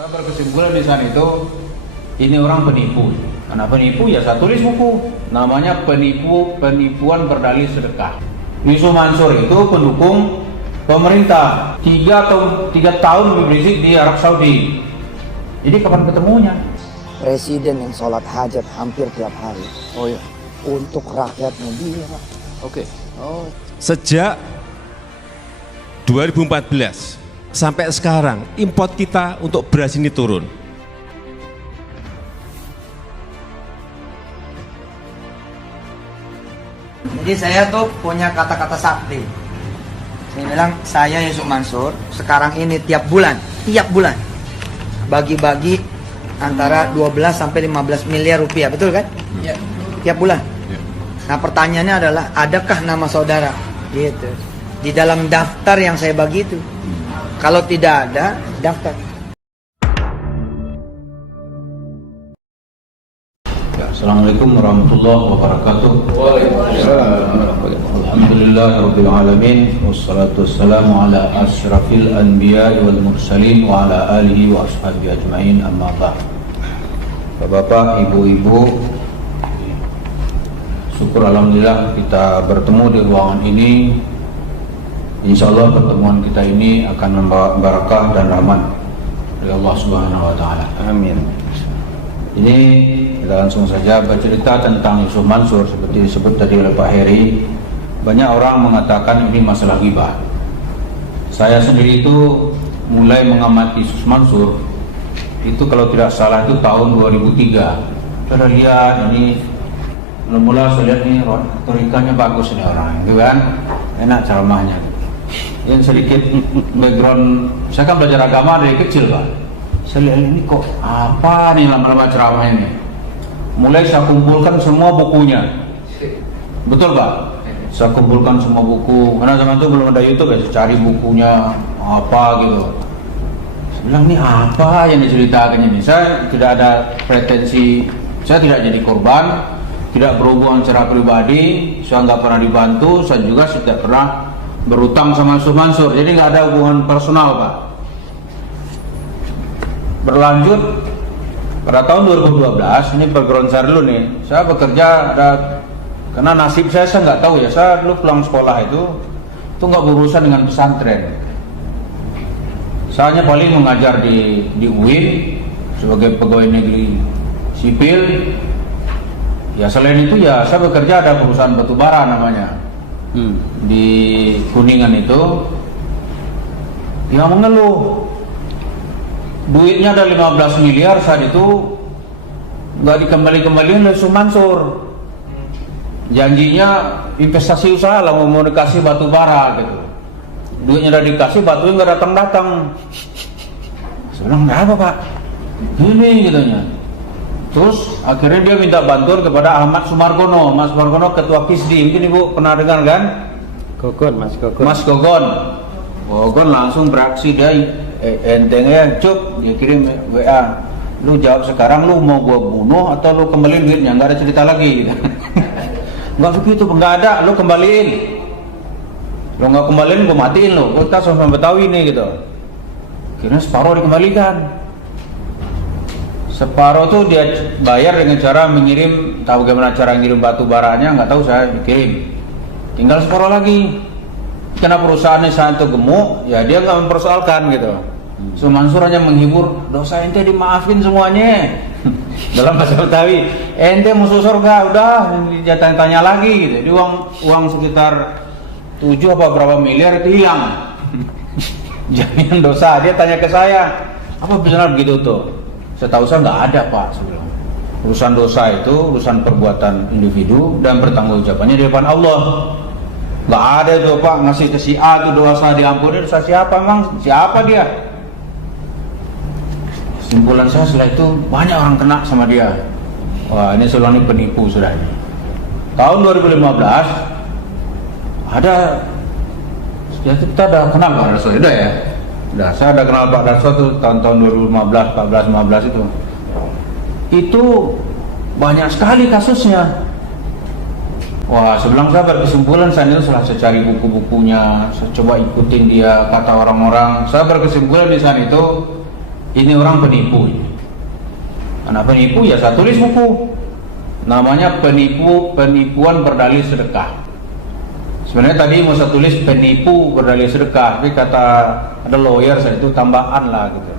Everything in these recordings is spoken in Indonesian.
Saya berkesimpulan di sana itu ini orang penipu. Karena penipu ya saya tulis buku namanya penipuan berdalih sedekah. Yusuf Mansur itu pendukung pemerintah 3 tahun lebih berisik di Arab Saudi. Jadi kapan ketemunya? Presiden yang sholat hajat hampir tiap hari. Oh ya. Untuk rakyatnya dia. Oke. Oh. Sejak 2014 sampai sekarang import kita untuk beras ini turun. Jadi saya tuh punya kata-kata sakti. Saya bilang saya Yusuf Mansur sekarang ini tiap bulan bagi-bagi antara 12 sampai 15 miliar rupiah, betul kan? Iya. Tiap bulan. Ya. Nah pertanyaannya adalah adakah nama saudara? Gitu. Di dalam daftar yang saya bagi itu. Kalau tidak ada daftar. Ya, Assalamualaikum warahmatullahi wabarakatuh. Alhamdulillahirabbil alamin wassalatu wassalamu ala asyrafil anbiya'i wal mursalin wa ala alihi wa ashabihi ajmain amma ba'd. Bapak, Ibu-ibu, syukur alhamdulillah kita bertemu di ruangan ini. Insyaallah pertemuan kita ini akan membawa barakah dan rahmat dari Allah Subhanahu wa taala. Amin. Ini kita langsung saja bercerita tentang Yusuf Mansur seperti disebut tadi oleh Pak Heri. Banyak orang mengatakan ini masalah ghibah. Saya sendiri itu mulai mengamati Yusuf Mansur itu kalau tidak salah itu tahun 2003. Saya lihat ini mula saya lihat ini retorikanya bagus ini orang, gitu kan? Enak ceramahnya. Yang sedikit background, saya kan belajar agama dari kecil Pak. Saya lihat ini kok apa nih lama-lama ceramah ini. Mulai saya kumpulkan semua bukunya. Betul Pak? Saya kumpulkan semua buku. Karena zaman itu belum ada YouTube ya, saya cari bukunya apa gitu. Saya bilang ini apa yang diceritakan ini. Saya tidak ada pretensi, saya tidak jadi korban, tidak berhubungan secara pribadi, saya nggak pernah dibantu, saya juga tidak pernah berutang sama Yusuf Mansur, jadi nggak ada hubungan personal Pak. Berlanjut pada tahun 2012, ini background saya dulu nih, saya bekerja karena nasib saya nggak tahu ya, saya dulu pulang sekolah itu nggak berurusan dengan pesantren. Saya hanya paling mengajar di UIN sebagai pegawai negeri sipil. Ya selain itu ya saya bekerja ada perusahaan batubara namanya. Di Kuningan itu yang mengeluh duitnya ada 15 miliar saat itu nggak dikembali-kembaliin oleh Yusuf Mansur. Janjinya investasi usaha lah, mau dikasih batubara gitu, duitnya udah dikasih, batunya nggak datang-datang. Saya bilang nggak apa Pak, gini gitunya. Terus akhirnya dia minta bantuan kepada Ahmad Sumargono. Mas Sumargono ketua KISDI, mungkin Ibu pernah dengar kan? Mas Gogon. Gogon langsung beraksi, dia entengnya cuk, dia kirim WA. Lu jawab sekarang, lu mau gua bunuh atau lu kembaliin duitnya? Nggak ada cerita lagi gitu. Nggak begitu, nggak ada, lu kembaliin. Lu nggak kembaliin, gua matiin lu. Kita sama Betawi nih gitu. Akhirnya separuh dikembalikan. Separuh tuh dia bayar dengan cara mengirim, tahu bagaimana cara ngirim batu baranya, nggak tahu, saya dikirim. Tinggal separuh lagi. Karena perusahaannya saat itu gemuk, ya dia nggak mempersoalkan gitu. So Mansur hanya menghibur, dosa ente dimaafin semuanya. Dalam bahasa Betawi, ente musuh surga, udah jangan tanya lagi gitu. Jadi uang sekitar 7 apa berapa miliar itu hilang. Jaminan dosa. Dia tanya ke saya, apa benar begitu tuh? Setahu saya nggak ada Pak sebelum. Urusan dosa itu urusan perbuatan individu dan bertanggung-jawabannya di depan Allah. Nggak ada tuh Pak ngasih ke si A tuh dosa diampuni, dosa siapa emang? Siapa dia? Simpulan saya setelah itu banyak orang kena sama dia. Wah ini seorang penipu sudah ini. Tahun 2015 ada, ya kita udah kenal Pak Darso, udah ya. Udah, saya ada kenal Pak Darso tuh tahun-tahun 2015, 14, 15 itu. Itu banyak sekali kasusnya. Wah, sebelum saya berkesimpulan, saya itu setelah saya cari buku-bukunya, saya coba ikutin dia kata orang-orang. Saya berkesimpulan di sana itu ini orang penipu ini. Anak penipu ya saya tulis buku. Namanya penipuan berdalih sedekah. Sebenarnya tadi mau saya tulis penipu berdalih sedekah, tapi kata ada lawyer saya itu tambahan lah gitu.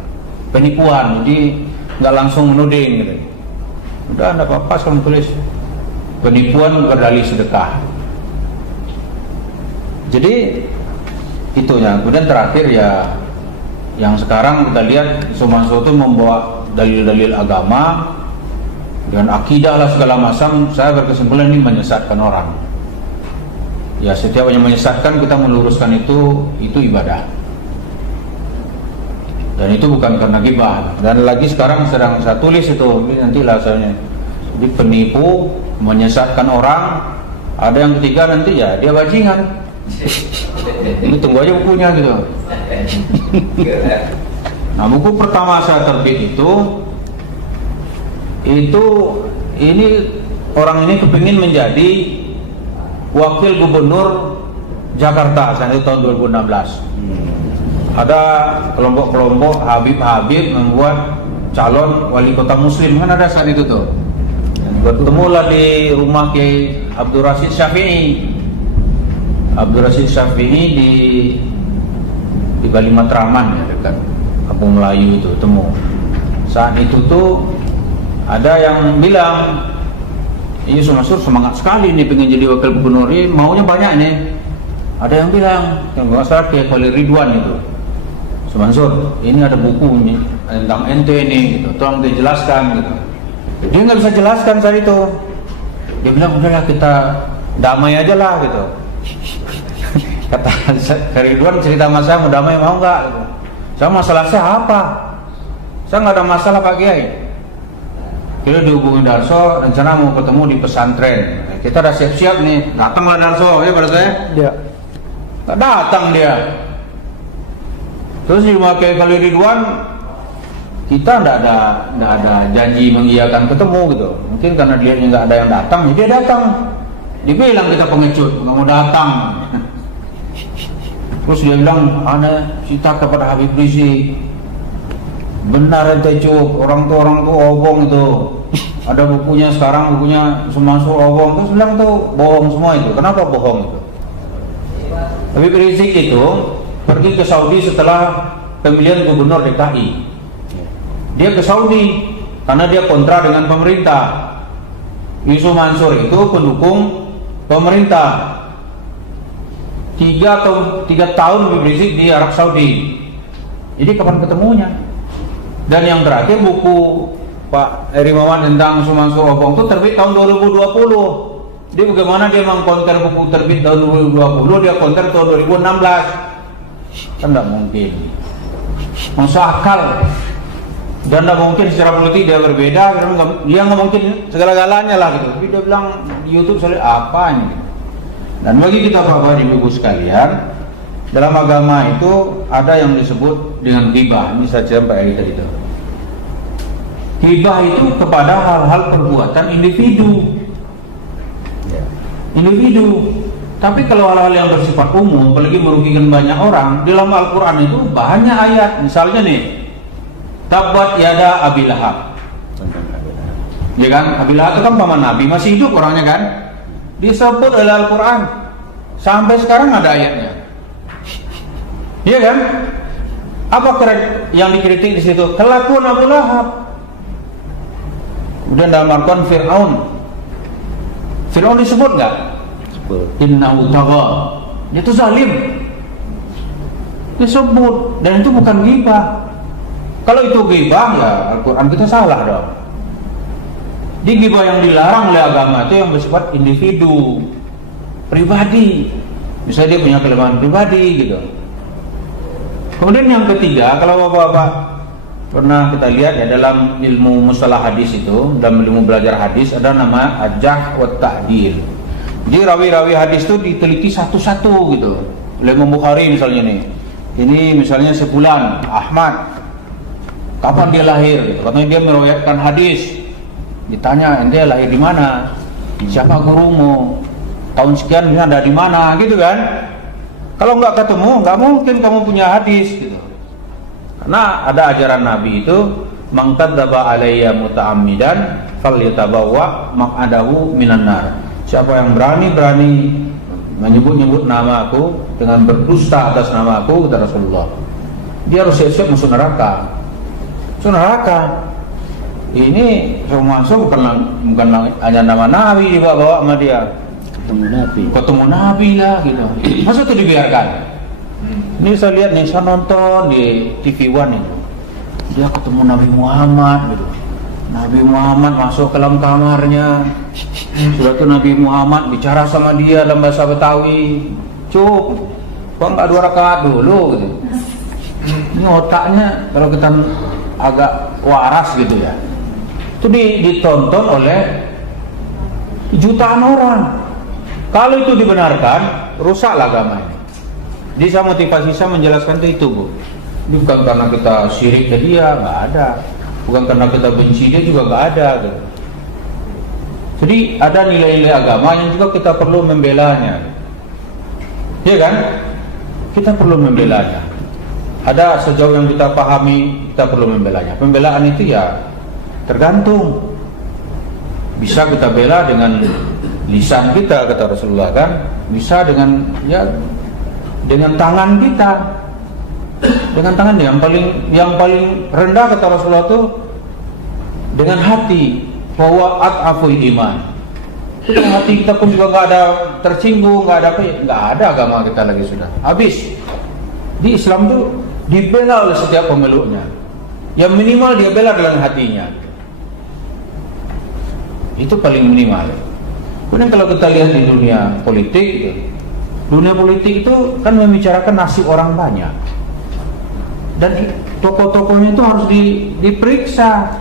Penipuan, jadi nggak langsung menuding gitu. Udah enggak apa-apa saya tulis penipuan berdalih sedekah. Jadi itunya. Kemudian terakhir ya, yang sekarang kita lihat Sumanso itu membawa dalil-dalil agama dengan akidah lah segala macam. Saya berkesimpulan ini menyesatkan orang. Ya setiap yang menyesatkan kita meluruskan itu ibadah. Dan itu bukan karena gibah. Dan lagi sekarang sedang saya tulis itu, nanti rasanya. Jadi penipu menyesatkan orang. Ada yang ketiga nanti ya dia bajingan. Ini tunggu aja bukunya gitu. Nah, buku pertama saya terbit ini orang ini kepingin menjadi wakil gubernur Jakarta saat itu tahun 2016. Ada kelompok-kelompok Habib membuat calon wali kota muslim, kan ada saat itu tuh. Bertemulah di rumah Kiai Abdul Rashid Syafi'i. Abdul Rashid Syafi'i di Bali Matraman ya, dekat Kampung Melayu itu temu. Saat itu tuh ada yang bilang, "Iya Sumansur semangat sekali nih pengen jadi wakil gubernur, ini maunya banyak nih." Ada yang bilang, yang nggak salah kayak Khalil Ridwan itu, "Sumansur, ini ada buku nih tentang ente ini, gitu. Tolong dijelaskan gitu." Dia nggak bisa jelaskan saat itu. Dia bilang, "Udahlah kita damai aja lah gitu." Kata Ridwan, cerita sama saya mau damai mau nggak? Gitu. Saya masalah saya apa? Saya nggak ada masalah Pak Kiai. Kita dihubungi Darso, rencana mau ketemu di pesantren. Kita udah siap-siap nih, datanglah Darso ya pada saya. Ya. Tak datang dia. Terus di rumah Kiai Khalil Ridwan, kita nggak ada janji mengiyakan ketemu gitu. Mungkin karena dia nggak ada yang datang, jadi dia datang. Dibilang kita pengecut, nggak mau datang. Terus dia bilang, "Ana cerita kepada Habib Rizik, benar ente cuk, orang tuh obong itu. Ada bukunya sekarang, bukunya Sumansur obong." Terus bilang tuh bohong semua itu. Kenapa bohong itu? Habib Rizik itu pergi ke Saudi setelah pemilihan gubernur DKI. Dia ke Saudi karena dia kontra dengan pemerintah. Yusuf Mansur itu pendukung pemerintah. 3 tahun Habib Rizik di Arab Saudi. Jadi kapan ketemunya? Dan yang terakhir buku Pak Herimawan tentang Sumansur obong itu terbit tahun 2020. Jadi bagaimana dia mengkonter buku terbit tahun 2020, dia konter tahun 2016. Kan tidak mungkin. Masuk akal. Dan tidak mungkin secara politik dia berbeda. Dia nggak mungkin segala-galanya lah gitu. Tapi dia bilang di YouTube soalnya apa ini? Dan bagi kita Bapak Ibu sekalian, dalam agama itu ada yang disebut dengan ghibah. Ini saya cerita Pak Eri tadi itu. Ghibah itu kepada hal-hal perbuatan individu. Tapi kalau hal-hal yang bersifat umum, apalagi merugikan banyak orang, dalam Al-Quran itu banyak ayat. Misalnya nih, Tabbat yada Abi Lahab. Ya kan? Abi Lahab itu kan paman Nabi, masih hidup orangnya kan? Disebut oleh Al-Quran. Sampai sekarang ada ayatnya. Iya kan? Apa yang dikritik di situ? Kelakuan Abu Lahab. Kemudian dalam Al-Quran Fir'aun disebut nggak? Innahu tagha. Dia itu zalim. Disebut, dan itu bukan ghibah. Kalau itu ghibah ya Al-Quran kita salah dong. Di ghibah yang dilarang oleh agama itu yang bersifat individu, pribadi. Misalnya dia punya kelemahan pribadi gitu. Kemudian yang ketiga, kalau Bapak-bapak pernah kita lihat ya dalam ilmu mustalah hadis itu, dalam ilmu belajar hadis ada nama Al-Jarh wa Ta'dil. Jadi rawi-rawi hadis itu diteliti satu-satu gitu. Oleh Imam Bukhari misalnya nih. Ini misalnya sebulan Ahmad. Kapan dia lahir? Gitu. Katanya dia meriwayatkan hadis. Ditanya, ente lahir di mana? Siapa gurumu? Tahun sekian ada di mana? Gitu kan? Kalau nggak ketemu, nggak mungkin kamu punya hadis. Gitu. Karena ada ajaran Nabi itu, man kadzdzaba alayya muta'ammidan falyatabawwa maq'adahu minan nar. Siapa yang berani-berani menyebut-nyebut namaku dengan berdusta atas namaku, kata Rasulullah, dia harus siap-siap masuk neraka. Masuk neraka. Ini termasuk bukan hanya nama Nabi dibawa sama dia. Ketemu Nabi lah gitu. Masa itu dibiarkan? Ini saya lihat nih, saya nonton di TV One itu. Dia ketemu Nabi Muhammad gitu. Nabi Muhammad masuk ke dalam kamarnya. Sudah itu Nabi Muhammad bicara sama dia dalam bahasa Betawi. Kok nggak 2 rakaat dulu gitu. Ini otaknya kalau kita agak waras gitu ya. Itu ditonton oleh jutaan orang. Kalau itu dibenarkan, rusaklah agama ini. Jadi saya motivasi saya menjelaskan itu, Bu. Ini bukan karena kita syirik ke dia, nggak ada. Bukan karena kita benci dia juga nggak ada. Gitu. Jadi ada nilai-nilai agama yang juga kita perlu membelanya. Iya kan? Kita perlu membelanya. Ada sejauh yang kita pahami, kita perlu membelanya. Pembelaan itu ya tergantung. Bisa kita bela dengan lisan kita, kata Rasulullah kan. Bisa dengan tangan kita. Dengan tangan yang paling rendah, kata Rasulullah itu dengan hati. Bahwa at'aful iman. Itu dengan hati kita pun juga nggak ada tersinggung, nggak ada agama kita lagi sudah habis. Di Islam itu dibela oleh setiap pemeluknya. Yang minimal dia bela dengan hatinya. Itu paling minimal. Kemudian kalau kita lihat di dunia politik itu kan membicarakan nasib orang banyak. Dan tokoh-tokohnya itu harus diperiksa.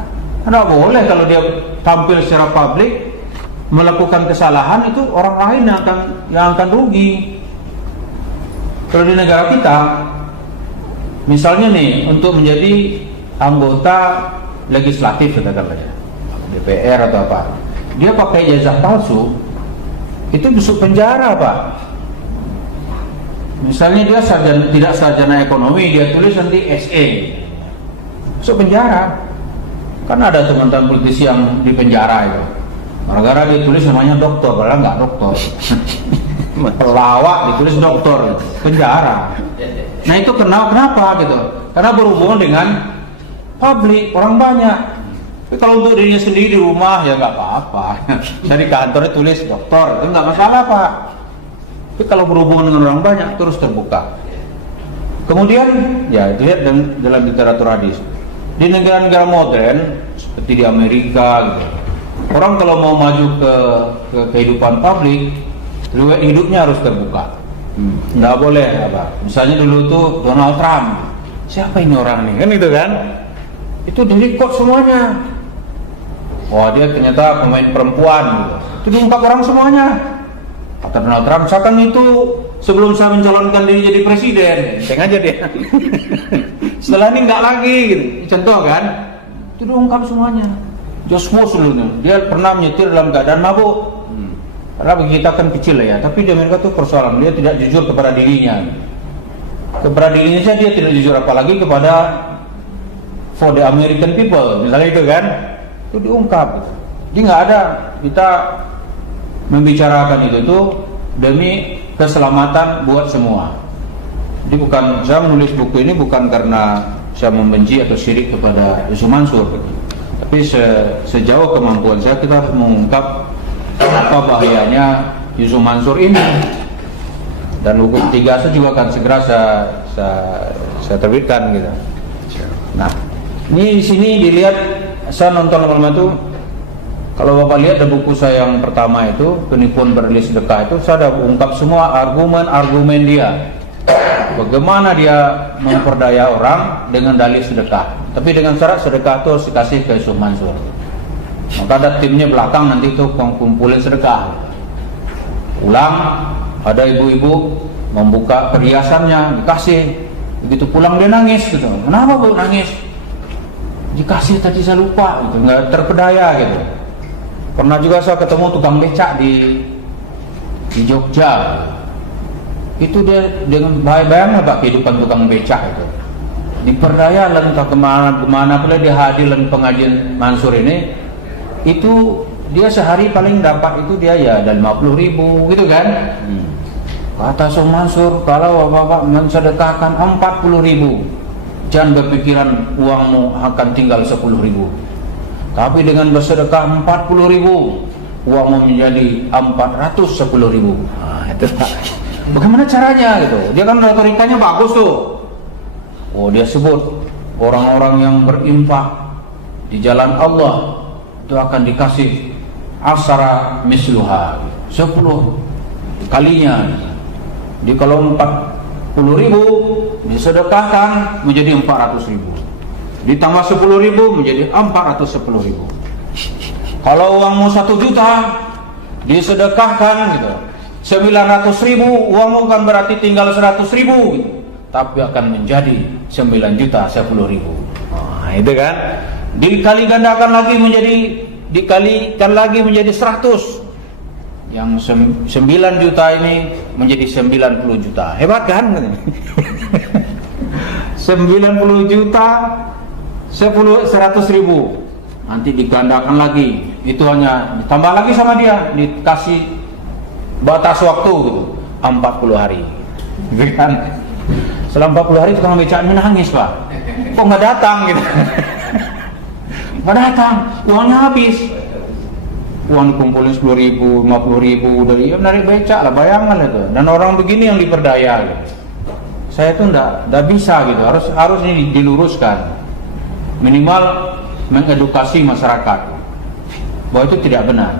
Tidak boleh kalau dia tampil secara publik melakukan kesalahan, itu orang lain yang akan rugi. Kalau di negara kita, misalnya nih, untuk menjadi anggota legislatif katakanlah ya, DPR atau apa, dia pakai ijazah palsu, itu masuk penjara, Pak. Misalnya dia tidak sarjana ekonomi, dia tulis nanti SE, masuk penjara. Kan ada teman-teman politisi yang di penjara itu, gara-gara dia tulis namanya doktor, padahal nggak doktor. Pelawak ditulis doktor, penjara. Nah itu kenapa gitu? Karena berhubungan dengan publik, orang banyak. Tapi kalau untuk dirinya sendiri di rumah ya nggak apa-apa. Dari kantornya tulis doktor, itu nggak masalah, Pak. Tapi kalau berhubungan dengan orang banyak terus terbuka. Kemudian ya lihat dalam literatur hadis. Di negara-negara modern seperti di Amerika gitu, orang kalau mau maju ke kehidupan publik, riwayat hidupnya harus terbuka. Nggak boleh apa. Misalnya dulu tuh Donald Trump, siapa ini orang nih, kan itu kan? Itu direkod semuanya. Wah, dia ternyata pemain perempuan gitu. Itu diungkap orang semuanya. Kata Donald Trump, saya kan itu sebelum saya mencalonkan diri jadi presiden, tengah aja dia. Setelah ini nggak lagi gitu. Contoh kan, itu diungkap semuanya. George Bush dulu, dia pernah menyetir dalam keadaan mabuk. Karena bagi kita kan kecil ya, tapi di Amerika itu persoalan, dia tidak jujur kepada dirinya. Kepada dirinya saja dia tidak jujur, apalagi kepada for the American people, misalnya itu kan, itu diungkap. Jadi nggak ada kita membicarakan itu tuh demi keselamatan buat semua. Jadi bukan, saya menulis buku ini bukan karena saya membenci atau syirik kepada Yusuf Mansur, tapi sejauh kemampuan saya kita harus mengungkap apa bahayanya Yusuf Mansur ini. Dan buku ketiga saya juga akan segera saya terbitkan gitu. Nah, ini di sini dilihat, saya nonton lama-lama itu. Kalau Bapak lihat ada buku saya yang pertama itu, Penipuan Berlin Sedekah, itu saya ada ungkap semua argumen-argumen dia. Bagaimana dia memperdaya orang dengan dalih sedekah, tapi dengan syarat sedekah itu harus dikasih ke Yusuf Mansur. Maka ada timnya belakang nanti itu kumpulin sedekah. Pulang ada ibu-ibu membuka perhiasannya, dikasih. Begitu pulang dia nangis gitu. Kenapa Bu nangis? Dikasih tadi saya lupa gitu, nggak terpedaya gitu. Pernah juga saya ketemu tukang becak di Jogja. Itu dia dengan bayangnya Pak kehidupan tukang becak itu. diperdaya entah kemana pula dia hadir dalam pengajian Mansur ini, itu dia sehari paling dapat itu dia ya dan 50.000 gitu kan. Kata Syekh Mansur, kalau bapak mensedekahkan 40.000, jangan berpikiran uangmu akan tinggal 10.000. Tapi dengan bersedekah 40.000, uangmu menjadi 410.000. Nah, itu bagaimana caranya gitu? Dia kan retorikanya bagus tuh. Oh, dia sebut orang-orang yang berinfak di jalan Allah itu akan dikasih asara misluha, 10 kalinya. Jadi kalau 40.000 disedekahkan menjadi 400.000, ditambah 10.000 menjadi 410.000. Kalau uangmu 1 juta disedekahkan gitu 900.000, uangmu kan berarti tinggal 100.000 gitu, tapi akan menjadi 9.010.000. Nah, itu kan dikali gandakan lagi dikalikan lagi menjadi 100. Yang 9 juta ini menjadi 90 juta. Hebat kan? 90 juta 100.000. Nanti digandakan lagi. Itu hanya ditambah lagi sama dia, dikasih batas waktu gitu, 40 hari. Gitu kan? Selama 40 hari tukang becak menangis, Pak. Kok nggak datang gitu? Nggak datang, uangnya habis. Uang dikumpulin 10.000, 50.000 dari menarik becak lah, bayangan itu. Dan orang begini yang diperdaya gitu. Saya tuh nggak bisa gitu, harus ini diluruskan. Minimal mengedukasi masyarakat bahwa itu tidak benar.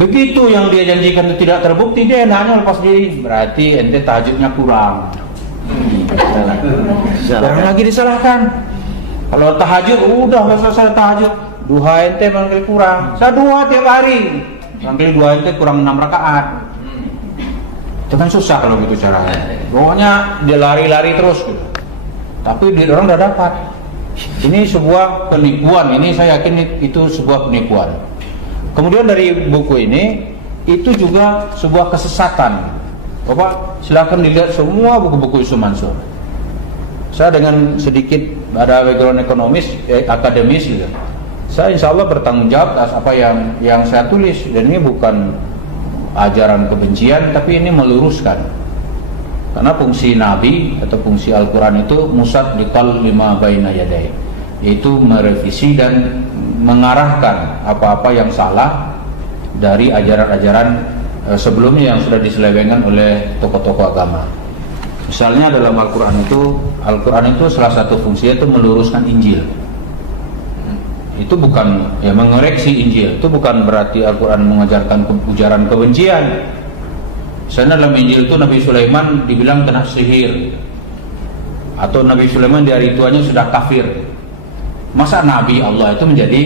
Begitu yang dia janjikan itu tidak terbukti, dia enaknya lepas diri. Berarti ente tahajudnya kurang. Jangan lagi disalahkan. Kalau tahajud udah selesai tahajud, duha ente manggil kurang. Saya duha tiap hari, manggil duha ente kurang 6 rakaat. Itu kan susah kalau gitu caranya. Pokoknya dia lari-lari terus gitu. Tapi dia orang udah dapat. Ini sebuah penipuan. Ini saya yakin itu sebuah penipuan. Kemudian dari buku ini itu juga sebuah kesesatan. Bapak silakan dilihat semua buku-buku Yusuf Mansur. Saya dengan sedikit ada background ekonomis, akademis gitu. Saya insya Allah bertanggung jawab atas apa yang saya tulis, dan ini bukan ajaran kebencian, tapi ini meluruskan. Karena fungsi Nabi atau fungsi Al-Quran itu musaddiqal lima baina yadayhi, yaitu merevisi dan mengarahkan apa-apa yang salah dari ajaran-ajaran sebelumnya yang sudah diselewengkan oleh tokoh-tokoh agama. Misalnya dalam Al-Quran itu salah satu fungsinya itu meluruskan Injil. Itu bukan ya mengoreksi Injil, itu bukan berarti Al-Quran mengajarkan ujaran kebencian. Misalnya dalam Injil itu Nabi Sulaiman dibilang kena sihir, atau Nabi Sulaiman di hari tuanya sudah kafir. Masa Nabi Allah itu menjadi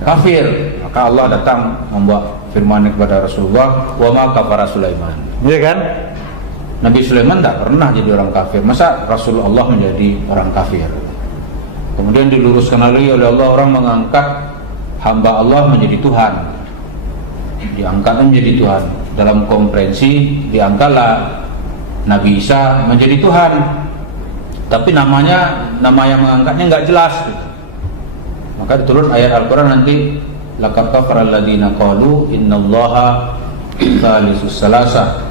kafir? Maka Allah datang membawa firman kepada Rasulullah, wa ma kafara Sulaiman. Iya kan? Nabi Sulaiman tidak pernah jadi orang kafir. Masa Rasulullah menjadi orang kafir? Kemudian diluruskan lagi oleh Allah, orang mengangkat hamba Allah menjadi Tuhan. Diangkatnya menjadi Tuhan. Dalam komprensi diangkatlah Nabi Isa menjadi Tuhan. Tapi nama yang mengangkatnya nggak jelas. Maka diturun ayat Al-Quran nanti, laqad kafara alladziina qalu innallaha tsalisus salasa.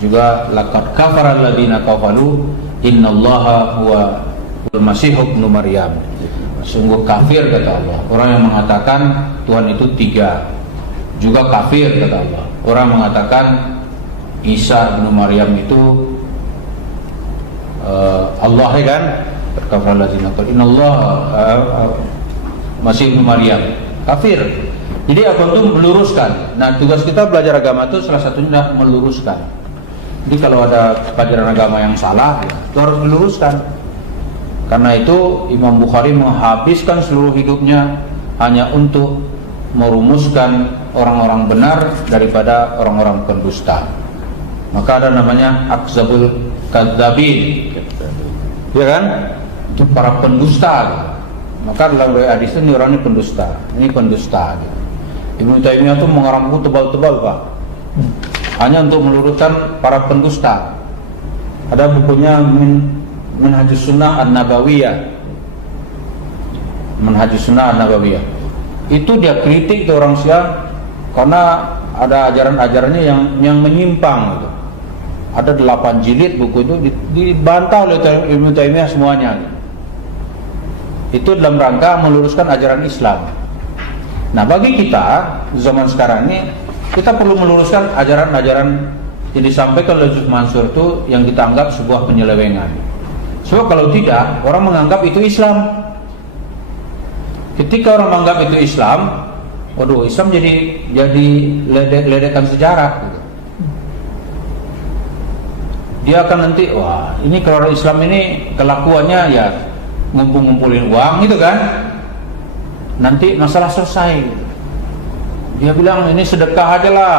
Juga laqad kafara alladziina qalu innallaha huwa al-masih ibnu Maryam. Sungguh kafir kata Allah orang yang mengatakan Tuhan itu 3. Juga kafir kata Allah orang mengatakan Isa ibnu Maryam itu Allah, ya kan? Kafara alladziina qalu innallaha masih ibnu Maryam, kafir. Jadi apa itu meluruskan. Nah, tugas kita belajar agama itu salah satunya meluruskan. Jadi kalau ada pelajaran agama yang salah, itu harus diluruskan. Karena itu Imam Bukhari menghabiskan seluruh hidupnya hanya untuk merumuskan orang-orang benar daripada orang-orang pendusta. Maka ada namanya akzabul kadzabin, ya kan? Itu para pendusta. Maka dalam hadis ini orang ini pendusta, Ibnu Taimiyah itu mengarang buku tebal-tebal, Pak, hanya untuk meluruskan para pendusta. Ada bukunya Manhajus Sunnah An-Nabawiyah. Manhajus Sunnah An-Nabawiyah. Itu dia kritik tuh orang Syiah karena ada ajaran-ajarannya yang menyimpang gitu. Ada 8 jilid buku itu dibantah oleh Ibnu Taimiyah semuanya. Itu dalam rangka meluruskan ajaran Islam. Nah, bagi kita zaman sekarang ini kita perlu meluruskan ajaran-ajaran yang disampaikan oleh Yusuf Mansur itu yang kita anggap sebuah penyelewengan. Sebab kalau tidak, orang menganggap itu Islam. Ketika orang menganggap itu Islam, waduh, Islam jadi ledekan sejarah gitu. Dia akan nanti, wah, ini kalau orang Islam ini kelakuannya ya ngumpul-ngumpulin uang gitu kan, nanti masalah selesai gitu. Dia bilang ini sedekah aja lah,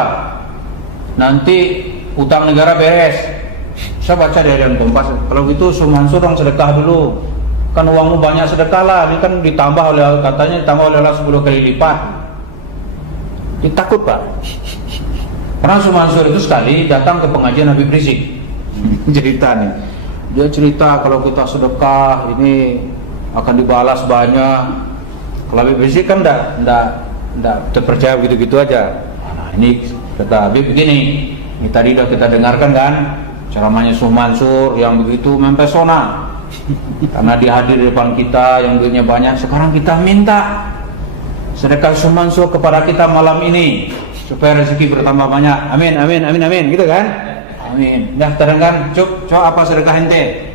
nanti utang negara beres. Saya baca di harian Kompas, kalau gitu Mansur dong sedekah dulu, kan uangmu banyak, sedekah lah. Ini kan ditambah oleh, katanya ditambah oleh Allah 10 kali lipat. Ditakut Pak, karena Mansur itu sekali datang ke pengajian Habib Rizik. Cerita nih, dia cerita kalau kita sedekah ini akan dibalas banyak. Kalau Habib Rizik kan enggak terpercaya begitu-gitu aja. Nah, ini kata Habib begini, ini tadi udah kita dengarkan kan ceramahnya Mansur yang begitu mempesona. Karena dia hadir di depan kita yang duitnya banyak, sekarang kita minta sedekah Mansur kepada kita malam ini supaya rezeki bertambah banyak. Amin, amin, amin, amin, gitu kan? Amin. Dah terangkan, cuk apa sedekah ente?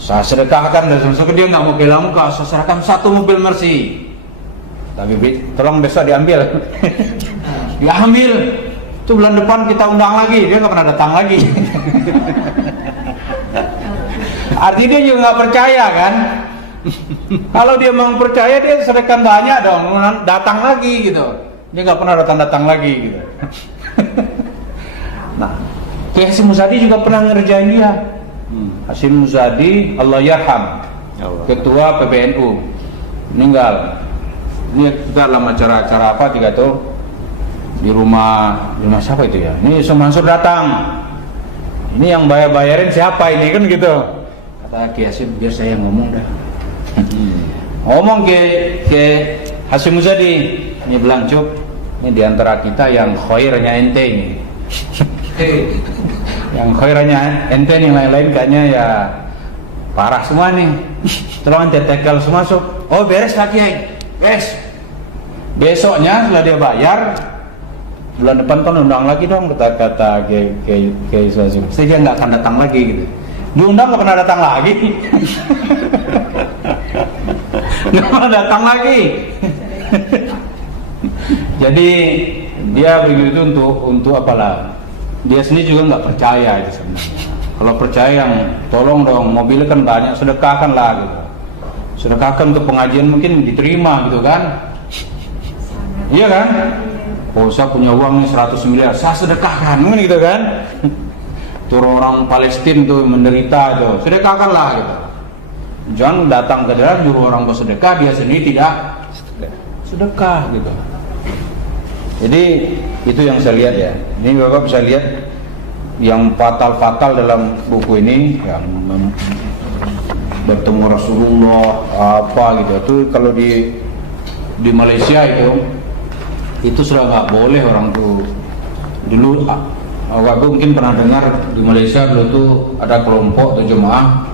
Saya sedekahkan, dan langsung dia nggak mau kehilangan muka. Saya serahkan 1 mobil Mercy. Tapi tolong besok diambil. Diambil. Itu bulan depan kita undang lagi. Dia nggak pernah datang lagi. Artinya dia juga nggak percaya kan? Kalau dia memang percaya, dia sedekah banyak dong, datang lagi gitu. Dia nggak pernah datang lagi gitu. Nah, Kiai Hasyim Muzadi juga pernah ngerjain dia. Hasyim Muzadi, Allah yarham, ketua PBNU, meninggal. Ini kita dalam acara apa tiga tuh di rumah siapa itu ya? Ini Mansur datang. Ini yang bayarin siapa ini kan gitu? Kata Kiai Hasyim, biar saya ngomong dah. Ngomong ke Hasyim Muzadi, ini bilang, cuk, ini diantara kita yang khairnya ente ini. Yang khairnya ente nih, lain-lain kayaknya ya parah semua nih. Tolong ente tekel semua. Oh beres lah Kiai, beres. Besoknya setelah dia bayar, bulan depan kan undang lagi dong, kata Kiai Hasyim. Saya nggak akan datang lagi gitu. Diundang nggak pernah datang lagi. Nggak pernah datang lagi. Jadi dia begitu untuk apalah? Dia sendiri juga nggak percaya itu sebenarnya. Kalau percaya yang tolong dong, mobil kan banyak, sedekahkan lah gitu. Sedekahkan untuk pengajian mungkin diterima gitu kan? Iya kan? Oh, saya punya uang nih 100 miliar, saya sedekahkan, mungkin gitu kan? Turun orang Palestina tuh menderita itu, sedekahkan lah gitu. Jangan datang ke dalam juru orang bersedekah, dia sendiri tidak sedekah gitu. Jadi itu yang saya lihat ya. Ini Bapak bisa lihat yang fatal dalam buku ini, yang bertemu Rasulullah apa gitu. Itu kalau di Malaysia itu sudah nggak boleh orang tuh. Dulu Bapak mungkin pernah dengar di Malaysia dulu tuh ada kelompok atau jemaah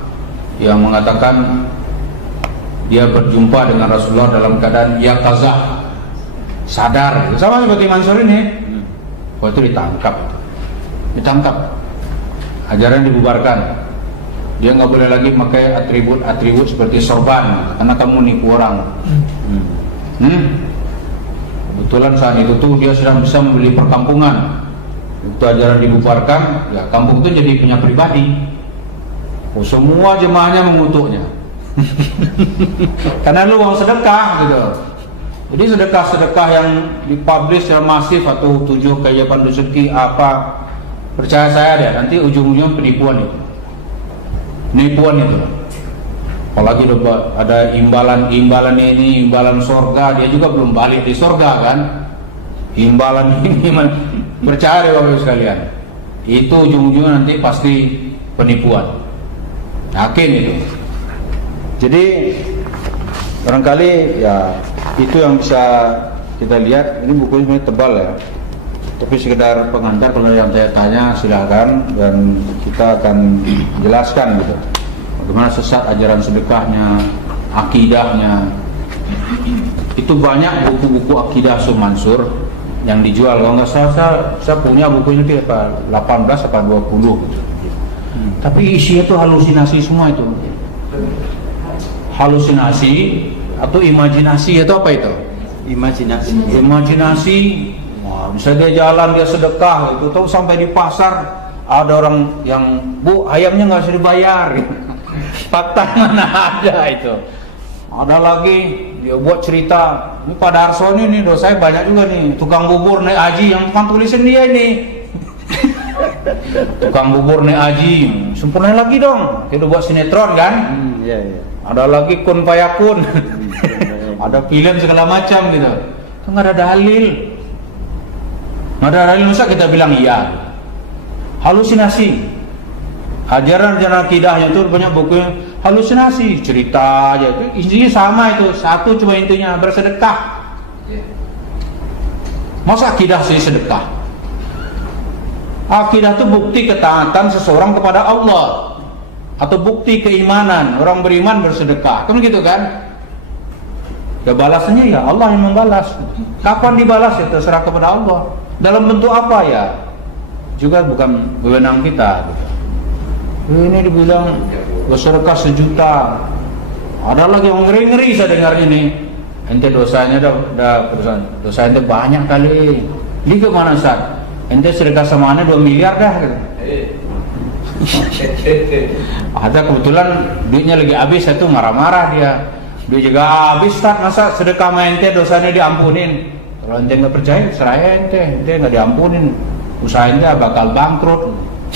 yang mengatakan dia berjumpa dengan Rasulullah dalam keadaan yaqazah, sadar, sama seperti Mansur ini. Waktu ditangkap, ajaran dibubarkan. Dia nggak boleh lagi pakai atribut seperti sorban karena kamu nipu orang. Kebetulan saat itu tuh dia sedang bisa membeli perkampungan. Itu ajaran dibubarkan, ya kampung itu jadi punya pribadi. Oh, semua jemaahnya mengutuknya. Karena lu mau sedekah gitu. Jadi sedekah yang dipublish secara masif atau 7 keajaiban rezeki apa, percaya saya deh, nanti ujung-ujungnya penipuan itu. Apalagi ada imbalan ini, imbalan sorga, dia juga belum balik di sorga kan. Imbalan ini, percaya deh Bapak sekalian, itu ujung-ujungnya nanti pasti penipuan. Yakin itu. Jadi barangkali ya itu yang bisa kita lihat. Ini bukunya sebenarnya tebal ya, tapi sekedar pengantar. Kalau yang saya tanya silahkan, dan kita akan jelaskan gitu bagaimana sesat ajaran sedekahnya, akidahnya. Itu banyak buku-buku akidah Syekh Mansur yang dijual. Kalau nggak salah saya punya bukunya itu apa 18 apa 20 gitu. Tapi isinya itu halusinasi semua itu. Halusinasi atau imajinasi atau apa itu? Imajinasi. Wah, bisa dia jalan, dia sedekah itu, tahu sampai di pasar ada orang yang, "Bu, ayamnya nggak usah dibayar." Fakta mana ada itu? Ada lagi dia buat cerita, ini Pak Darso ini dosanya banyak juga nih, tukang bubur naik haji, yang tukang tulisin dia ini. Tukang bubur naik haji, sempurna lagi dong. Dia udah buat sinetron kan? Iya. Ada lagi kun payakun. Ada film segala macam gitu. Itu nggak ada dalil. Nggak ada dalil, masa kita bilang iya? Halusinasi. Ajaran-ajaran akidahnya itu banyak buku halusinasi, cerita aja. Itu intinya sama itu. Satu cuma intinya bersedekah. Masa akidah sih sedekah? Akidah itu bukti ketaatan seseorang kepada Allah, atau bukti keimanan. Orang beriman bersedekah, kan gitu kan? Ya balasannya ya Allah yang membalas. Kapan dibalas ya terserah kepada Allah. Dalam bentuk apa ya juga bukan wewenang kita. Ini dibilang bersedekah 1 juta. Ada lagi yang ngeri-ngeri saya dengarnya nih. Ente dosanya dosa ente banyak kali. Ini kemana Ustaz? Ente sedekah sama aneh 2 miliar dah gitu. Ada kebetulan duitnya lagi habis, itu marah-marah dia. Duit juga habis tak, masa sedekah sama ente dosanya diampunin. Kalau ente nggak percaya, serah ente nggak diampunin, usaha ente bakal bangkrut.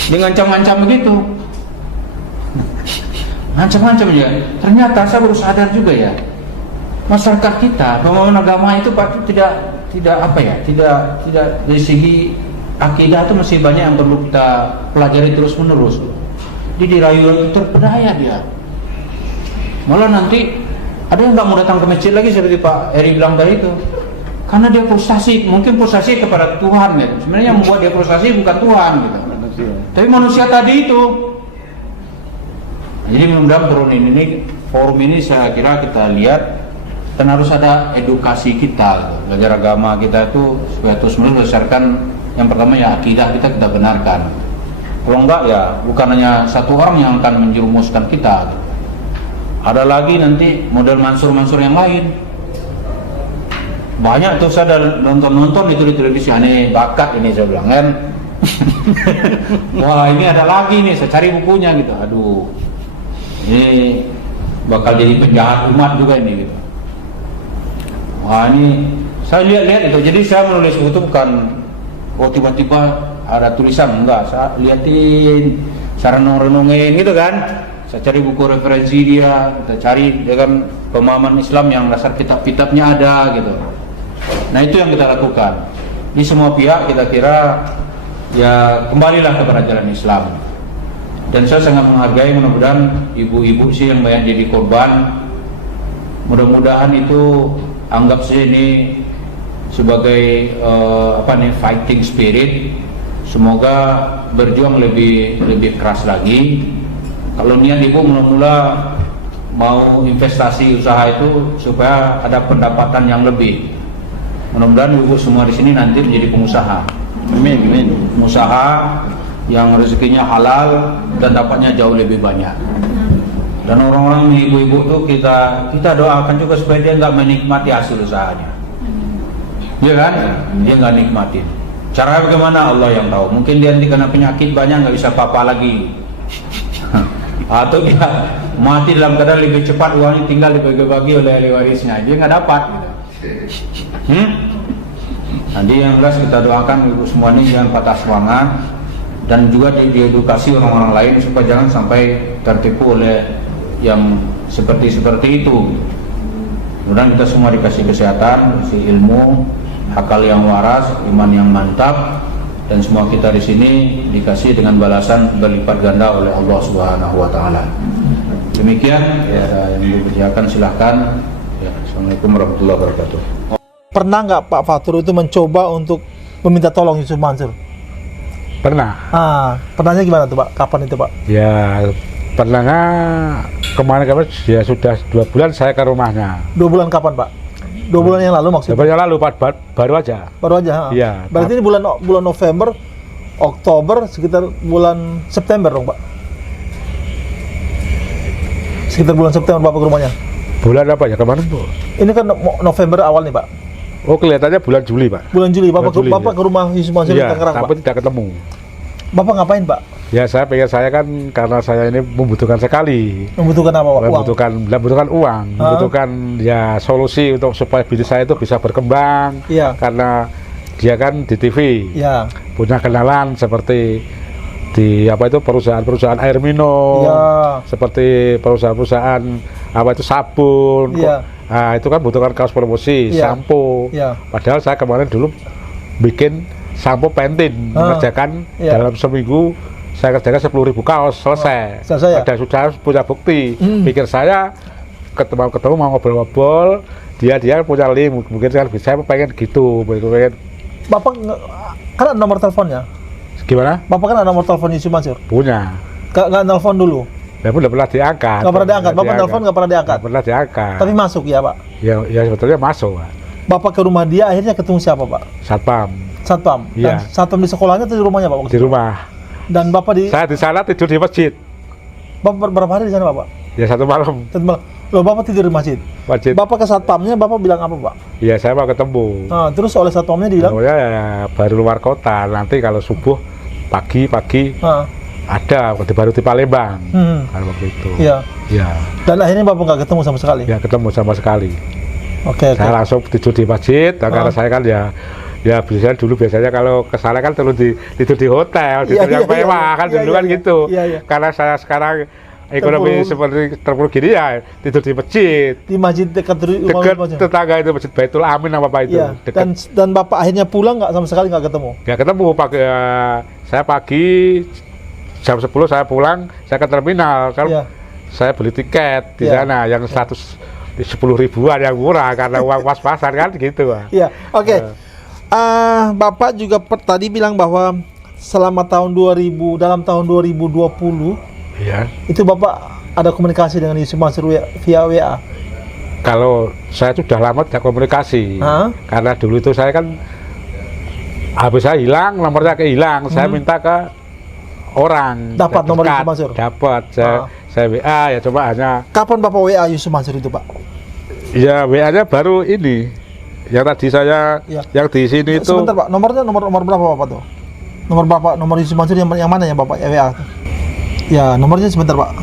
Dia ngancam-ngancam begitu, ngancam-ngancam aja. Ternyata saya baru sadar juga ya, masyarakat kita pemahaman agama itu tidak apa ya, tidak dari segi akidah itu masih banyak yang perlu kita pelajari terus menerus. Dia dirayu terpedaya dia. Malah nanti ada yang nggak mau datang ke masjid lagi seperti Pak Eri bilang tadi itu, karena dia frustasi. Mungkin frustasi kepada Tuhan ya. Sebenarnya yang membuat dia frustasi bukan Tuhan gitu, tapi manusia tadi itu. Jadi mudah-mudahan forum ini saya kira kita lihat, dan harus ada edukasi kita gitu. Belajar agama kita itu supaya terus menerus berdasarkan yang pertama ya akidah kita benarkan. Kalau enggak ya bukan hanya satu orang yang akan menjerumuskan kita gitu. Ada lagi nanti model Mansur yang lain. Banyak tuh saya nonton itu di televisi, aneh bakat ini saya bilang kan. Wah ini ada lagi nih, saya cari bukunya gitu. Aduh, ini bakal jadi penjahat umat juga ini gitu. Wah ini saya lihat itu. Jadi saya menulis buku itu bukan tiba-tiba ada tulisan, enggak. Saya liatin, saya renung-renungin gitu kan. Saya cari buku referensi dia, kita cari dengan pemahaman Islam yang dasar kitab-kitabnya ada gitu. Nah itu yang kita lakukan. Di semua pihak kita kira ya kembalilah kepada jalan Islam. Dan saya sangat menghargai, mudah-mudahan ibu-ibu sih yang banyak jadi korban, mudah-mudahan itu anggap saja ini sebagai fighting spirit. Semoga berjuang lebih keras lagi. Kalau niat ibu mula-mula mau investasi usaha itu supaya ada pendapatan yang lebih. Mudah-mudahan ibu semua di sini nanti menjadi pengusaha. Amin. Pengusaha yang rezekinya halal dan dapatnya jauh lebih banyak. Dan orang-orang ibu-ibu tuh kita doakan juga supaya dia nggak menikmati hasil usahanya. Iya kan? Dia nggak nikmatin. Caranya bagaimana Allah yang tahu. Mungkin dia nanti kena penyakit banyak nggak bisa apa-apa lagi. Atau dia mati dalam keadaan lebih cepat, uangnya tinggal dibagi-bagi oleh ahli warisnya, dia nggak dapat gitu. Nanti yang jelas kita doakan ibu semua ini jangan patah semangat, dan juga diedukasi orang-orang lain supaya jangan sampai tertipu oleh yang seperti itu. Mudah-mudahan kita semua dikasih kesehatan, dikasih ilmu, akal yang waras, iman yang mantap, dan semua kita di sini dikasih dengan balasan berlipat ganda oleh Allah Subhanahu wa taala. Demikian ya, yang dikerjakan silahkan. Ya, Assalamualaikum warahmatullahi wabarakatuh. Pernah nggak Pak Fatur itu mencoba untuk meminta tolong Yusuf Mansur? Pernah. Pertanyaannya gimana tuh Pak? Kapan itu Pak? Ya pernahnya kemarin ya sudah 2 bulan saya ke rumahnya. 2 bulan kapan Pak? 2 bulan yang lalu maksudnya? Sebenarnya lalu baru aja. Baru aja. Iya. Berarti ini bulan November, Oktober, sekitar bulan September dong Pak? Sekitar bulan September Bapak ke rumahnya? Bulan apa ya kemarin Bu? Ini kan November awal nih Pak? Oh kelihatannya bulan Juli Pak. Bulan Juli Bapak, Bulan Juli, Bapak ya. ke rumah Yusuf Mansur di Iya, Tangerang Pak? tapi tidak ketemu. Bapak ngapain Pak? Ya saya kan karena saya ini membutuhkan sekali. Membutuhkan apa Pak? Uang? Membutuhkan uang, membutuhkan ya solusi untuk supaya bisnis saya itu bisa berkembang. Iya. Karena dia kan di TV. Iya. Punya kenalan seperti di perusahaan air minum, Iya. seperti perusahaan sabun. Iya. Nah, itu kan butuhkan kaos promosi, Iya. sampo. Iya. Padahal saya kemarin dulu bikin sampo Pantene, mengerjakan Iya. dalam seminggu saya kerjakan 10.000 kaos selesai. Selesai ya? Ada sudah punya bukti. Hmm. Pikir saya ketemu mau ngobrol-ngobrol, dia punya link, mungkin kan saya pengen gitu, pengen. Bapak kan ada nomor teleponnya? Gimana? Bapak kan ada nomor telepon Yusuf Mansur? Punya. Nggak nelfon dulu? Ya udah pernah diangkat. Nggak pernah diangkat? Bapak telepon nggak pernah diangkat? Nggak pernah diangkat. Tapi masuk ya Pak? Ya sebetulnya masuk Pak. Bapak ke rumah dia akhirnya ketemu siapa Pak? Satpam Satpam? Iya. Dan Satpam di sekolahnya atau di rumahnya Pak? di rumah. Dan Bapak Saya di sana tidur di masjid. Bapak berapa hari di sana Bapak? Ya 1 malam. Satu malam. Loh Bapak tidur di masjid? Masjid. Bapak ke Satpamnya Bapak bilang apa Pak? Ya saya mau ketemu. Nah, terus oleh Satpamnya dibilang? Pokoknya ya, baru luar kota. Nanti kalau subuh pagi Nah. ada baru di Palembang. Kalau waktu itu. Iya. Ya. Dan akhirnya Bapak nggak ketemu sama sekali? Ya ketemu sama sekali. Oke. Saya langsung tidur di masjid. Karena saya kan ya biasanya kalau ke sana kan tidur di hotel, tidur yang mewah kan dulu kan gitu. Iya. Karena saya sekarang ekonomi seperti terpuruk gini ya tidur di masjid. Di masjid dekat rumah Dekat Bapak? tetangga itu masjid Baitul Amin apa itu. Iya. Dekat. Dan Bapak akhirnya pulang nggak sama sekali nggak ketemu? Ya ketemu saya pagi jam 10 saya pulang, saya ke terminal kan. Iya. Saya beli tiket di Iya. sana yang 10 ribuan yang murah karena uang pas-pasan kan gitu. Iya. Oke. Bapak juga tadi bilang bahwa selama dalam tahun 2020 Iya. itu Bapak ada komunikasi dengan Yusuf Mansur via WA? Kalau saya sudah lama tidak komunikasi, karena dulu itu saya kan habis saya hilang, nomornya kehilang, saya minta ke orang. Dapat nomor dekat, Yusuf Mansur? Dapat, saya WA ya coba hanya. Kapan Bapak WA Yusuf Mansur itu Pak? Ya WA-nya baru ini, yang tadi saya, yang di sini itu. Sebentar Pak, nomor berapa Bapak tuh? Nomor Yusuf Mansur yang mana ya Bapak WA? Ya nomornya sebentar Pak.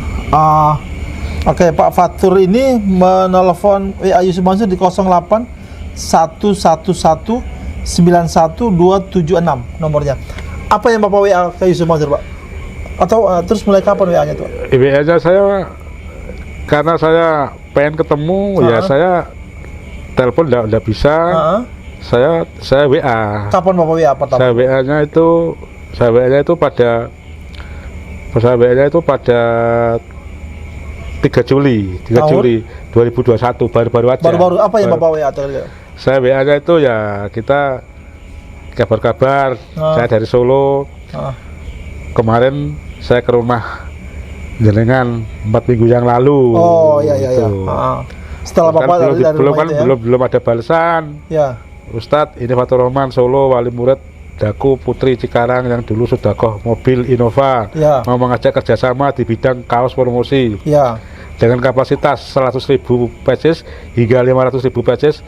Oke, Pak Fatur ini menelpon WA Yusuf Mansur di 08 111 91276 nomornya. Apa yang Bapak WA ke Yusuf Mansur Pak? Atau terus mulai kapan WA-nya tuh? WA-nya saya karena saya pengen ketemu ya saya telepon enggak bisa. Saya WA. Kapan Bapak WA pertama? Saya WA-nya itu pada 3 Juli 2021 baru aja. Baru apa yang Bapak WA tuh? Saya WA-nya itu ya kita kabar-kabar. Saya dari Solo. Kemarin saya ke rumah jenengan 4 minggu yang lalu. Oh iya. Setelah kan Bapak dari rumah itu ya? belum ada balasan. Ya. Ustadz, ini Fatur Rahman Solo, wali murid Daku Putri Cikarang yang dulu Sodakoh Mobil Innova, mau mengajak kerjasama di bidang kaos promosi dengan kapasitas 100.000 pieces hingga 500.000 pieces.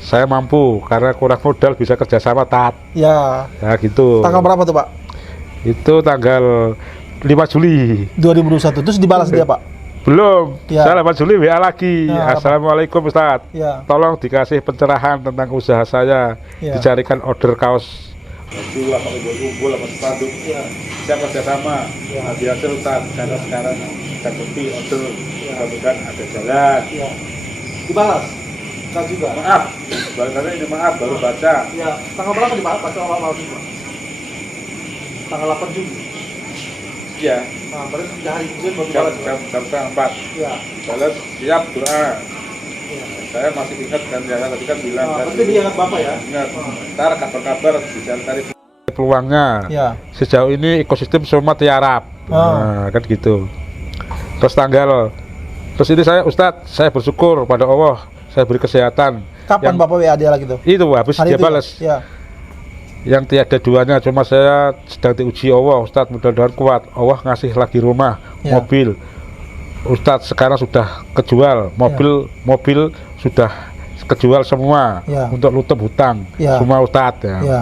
Saya mampu karena kurang modal bisa kerjasama taat. Nah gitu. Tanggal berapa tuh Pak? Itu tanggal 5 Juli 2021. Terus dibalas dia Pak? Belum. Saya 8 Juli WA lagi. Assalamualaikum Ustadz. Tolong dikasih pencerahan tentang usaha saya. Dicarikan order kaos baju apa unggul apa sepatu. Saya kerjasama. Hasil Ustadz karena sekarang terbukti order bukan ada jalan. Dibalas? Enggak juga. Maaf. Barangkali ini maaf baru baca. Tanggal berapa dibalas? Baca awal-awal juga. Tanggal 8 Juli. Iya. Nah, berarti 3 hari kemudian baru Jam balas. jam setengah 4. Ya. Balas siap doa. Iya. Saya masih ingat kan ya tadi kan bilang Nah, tadi. berarti dia ingat Bapak ya? Ingat. Ntar kabar-kabar bisa cari peluangnya. Ya. Sejauh ini ekosistem semua tiarap. Nah, kan gitu. Terus ini saya Ustadz, saya bersyukur pada Allah, saya beri kesehatan. Kapan Bapak WA dia lagi tuh? Itu habis Hari dia itu ya? balas. Ya. Yang tiada duanya, cuma saya sedang diuji Allah, Ustadz, mudah-mudahan kuat. Allah ngasih lagi rumah, Ya. mobil. Ustadz sekarang sudah kejual, mobil sudah kejual semua Ya. untuk nutup hutang, Ya. semua Ustadz ya. Ya.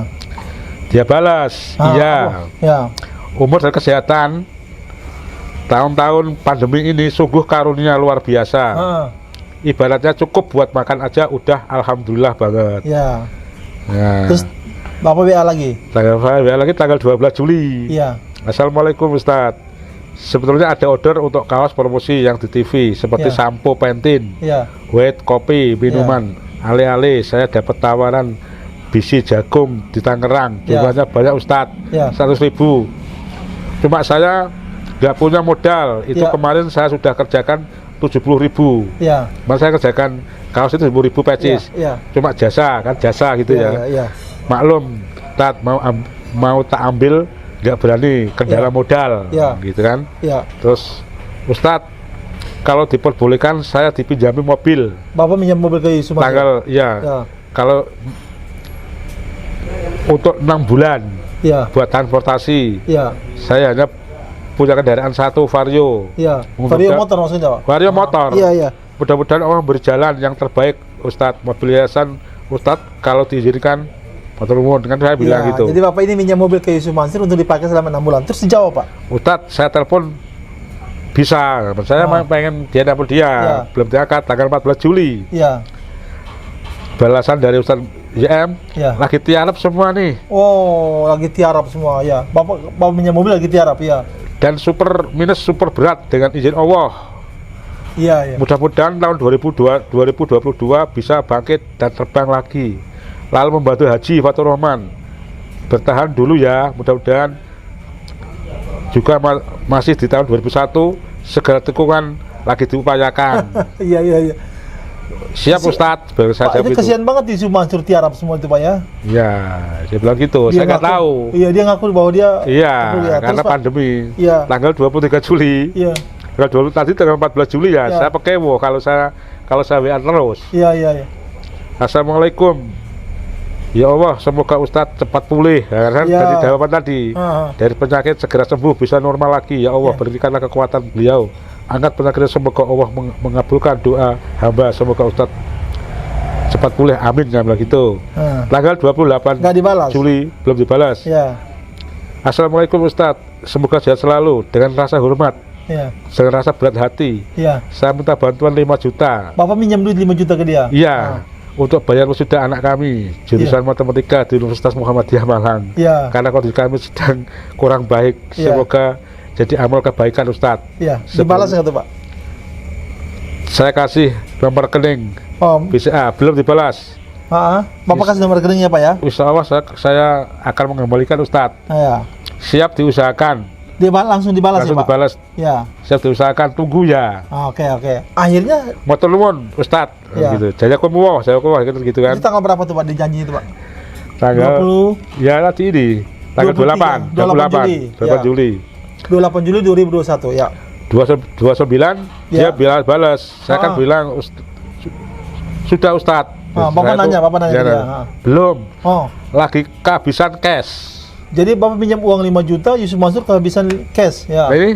Dia balas, Ah, iya. apa? Ya. Umur dan kesehatan, tahun-tahun pandemi ini sungguh karunia luar biasa. Ah, Ibaratnya cukup buat makan aja udah alhamdulillah banget. ya. Nah, Terus Bapak WA lagi? tanggal 12 Juli. Iya. Assalamualaikum Ustadz. Sebetulnya ada order untuk kaos promosi yang di TV seperti Ya. sampo Pantene, Iya. weight, kopi, minuman. Ale-ale saya dapat tawaran biji jagung di Tangerang. Ya. Jumlahnya banyak Ustadz, Ya. 100.000. Cuma saya nggak punya modal. Itu Ya. kemarin saya sudah kerjakan 70.000. Iya. Mas saya kerjakan kaos itu 10.000 pecis. Iya. Cuma jasa kan, jasa gitu ya. Iya. Maklum, mau tak ambil nggak berani kendala Ya. modal, Ya. gitu kan. Iya. Terus Ustadz, kalau diperbolehkan saya dipinjami mobil Bapak minjam mobil ke Yusuf tanggal ya, Ya. kalau untuk 6 bulan Iya. buat transportasi. Iya. Saya hanya punya kendaraan satu Vario. Iya. Untuk Vario dia- motor maksudnya, Pak? Vario motor. Iya, iya. Mudah-mudahan Allah beri jalan yang terbaik Ustadz. Mobil yayasan Ustadz kalau diizinkan motor umum, kan saya bilang Iya, gitu. Jadi Bapak ini minjam mobil ke Yusuf Mansur untuk dipakai selama 6 bulan. Terus dijawab, Pak? Ustadz, saya telepon bisa. Saya Oh. pengen dia nelpon dia. Ya. Belum diangkat tanggal 14 Juli. Iya. Balasan dari Ustadz YM, Ya. lagi tiarap semua nih. Oh, lagi tiarap semua ya. Bapak minjam mobil lagi tiarap ya. Dan super berat dengan izin Allah. Iya, iya. Mudah-mudahan tahun 2022 bisa bangkit dan terbang lagi. Lalu membantu Haji Fatur Rahman. Bertahan dulu ya, mudah-mudahan juga masih di tahun 2001 segala tikungan lagi diupayakan. Iya, iya, iya. Siap Ustadz, baru Pak, saja ini itu. kesian banget di Yusuf Mansur tiarap semua itu, Pak ya. Ya, dia bilang gitu. Dia Saya nggak ngaku- tahu. Iya, dia ngaku bahwa dia Iya, peduli ya. karena Terus, Pak? pandemi. Iya. Tanggal 23 Juli. Iya. Tanggal 20 tadi tanggal 14 Juli ya. Iya. Saya pakai kalau saya WA terus. Iya, iya, iya. Assalamualaikum. Ya Allah, semoga Ustadz cepat pulih. Ya, kan Ya. dari jawaban tadi. Ah, ah. Dari penyakit segera sembuh, bisa normal lagi. Ya Allah, Ya. berikanlah kekuatan beliau. Angkat penyakitnya, semoga Allah mengabulkan doa hamba. Semoga Ustadz cepat pulih. Amin, ya bilang gitu. Ah. Tanggal 28 Nggak dibalas. Juli belum dibalas. Iya. Assalamualaikum Ustadz, semoga sehat selalu. Dengan rasa hormat, Iya. dengan rasa berat hati, Iya. saya minta bantuan 5 juta. Bapak minjam duit 5 juta ke dia. Iya, untuk bayar wisuda anak kami jurusan Iya. matematika di Universitas Muhammadiyah Malang. Iya. Karena kondisi kami sedang kurang baik. Iya. Semoga jadi amal kebaikan Ustadz. Iya. Dibalas nggak tuh, Pak? Saya kasih nomor rekening Oh, BCA, belum dibalas. Bapak kasih nomor rekeningnya, Pak ya? Insya Allah saya akan mengembalikan Ustadz. Iya. Siap diusahakan. Dia langsung dibalas Langsung ya, Pak? dibalas. Iya. Siap diusahakan. Tunggu ya. Oke, oke. Akhirnya Motor lumun Ustadz. Iya. Gitu. Jayakumullah gitu kan. itu tanggal berapa tuh, Pak, di janji itu, Pak? Tanggal 20 ya tadi ini tanggal 28 28 Juli. 28 Juli 2021 ya. 29 dia Ya. balas. Saya kan bilang sudah Ustadz. Bapak nanya ke dia. Belum. Oh. Lagi kehabisan cash. Jadi Bapak pinjam uang 5 juta, Yusuf Mansur kehabisan cash ya. Nah, ini